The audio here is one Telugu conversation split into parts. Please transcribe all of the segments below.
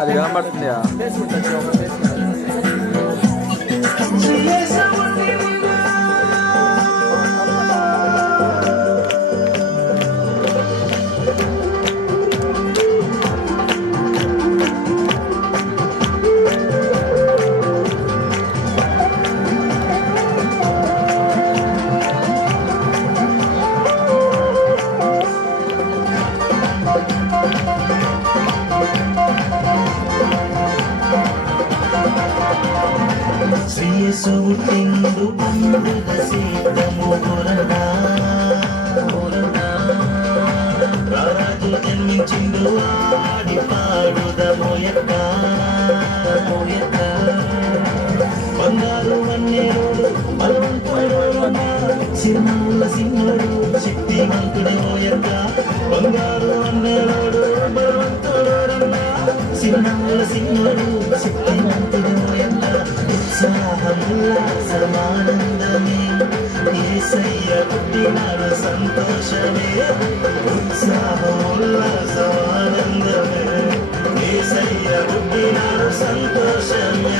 అది కనబడుతుందా? శ్రీయేసు పుట్టిండు పండుగ సీతము రారాజు జన్మించిండు ఆడి పాడుదమోయక్క బంగారు వన్నేరోడు బలవంతుడు చిరునవ్వుల సింహుడు శక్తివంతుడే ఓయక్క బంగారు వన్నేరోడు బలవంతుడు చిరునవ్వుల సింహుడు శక్తివంతుడు ఓయక్క ఉత్సాహముల్లాసమానందమే యేసయ్య పుట్టినాడు సంతోషమే ఉత్సాహముల్లాసమానందమే యేసయ్య పుట్టినాడు సంతోషమే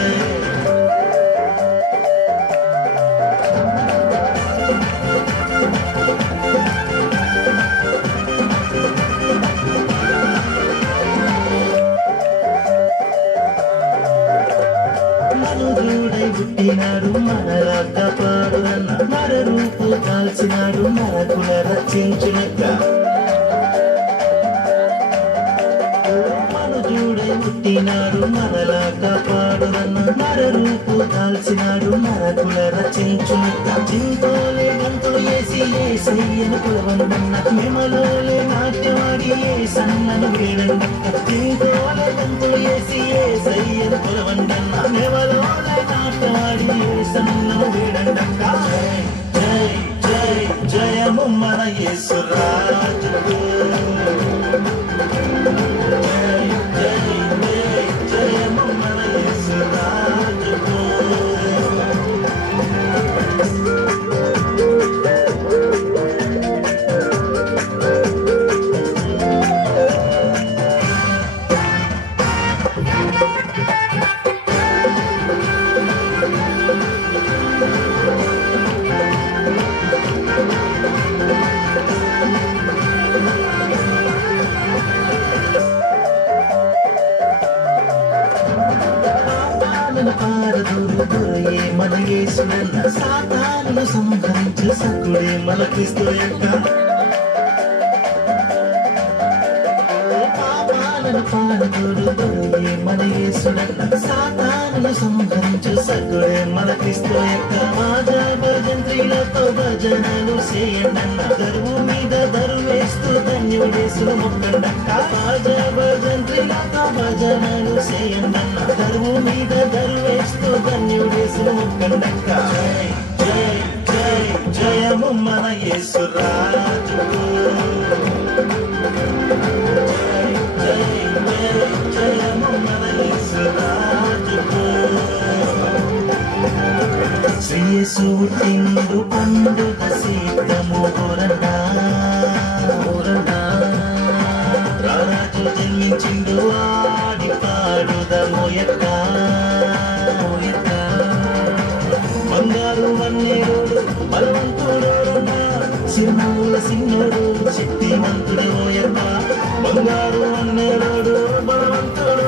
మనుజుడై పుట్టినాడు మనలా కాపాడునన్న మర రూపు కాల్చినాడు నరకుల రక్షించునక్క మనుజుడై పుట్టినాడు మనలా కాపాడునన్న మర రూపు కాల్చినాడు నరకుల రక్షించునక్క చింతోలే గంతులు వేసి యేసయ్యను కొలవనున్న మెమలోలే నాట్యమాడి యేసన్నను వేడన్నక్క చింతోలే గంతులు వేసి యేసయ్యను కొలవనున్న మెమలోలే నాట్యమాడి యేసన్నను వేడన్నక్క జై జై జయము మన యేసు రాజుకు జై జై జై జయము మన యేసు రాజుకు పారదూరుయే మన యేసునన్న సాతానును సంహరించు సకుడే మన క్రీస్తు యొక్క పాపాలను పారదూరుయే మన యేసునన్న సాతానును సంహరించు సకుడే మన క్రీస్తు యొక్క బాజా భజంత్రీలతో భజనలు చేయండన్న దరువు మీద దరువేస్తూ ధన్యుడేసును మొక్కండక్క బాజా భజంత్రీలతో భజనలు చేయండన్న దరువు మీద దరువేస్తూ ధన్యుడేసును మొక్కండక్క జై జై జై జయము మన యేసు రాజుకు జై జై జై జయము మన యేసు రాజుకు శ్రీయేసు పుట్టిండు పండుగ సీతము రారాజు జన్మించిండు ఆడి పాడుదమోయక్క బంగారు వన్నేరోడు బలవంతుడు చిరునవ్వుల సింహుడు శక్తివంతుడు ఓయక్క బంగారు వన్నేరోడు బలవంతుడు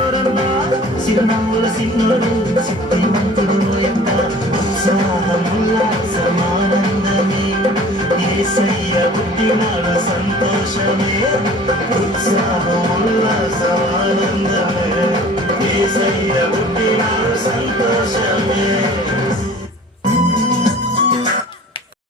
చిరునవ్వుల సింహుడు శక్తివంతుడు ఓయక్క ఉత్సాహముల్లాసమానందమే యేసయ్య పుట్టినాడు సంతోషమే ఉత్సాహముల్లాసమానందమే యేసయ్య పుట్టినాడు సంతోషమే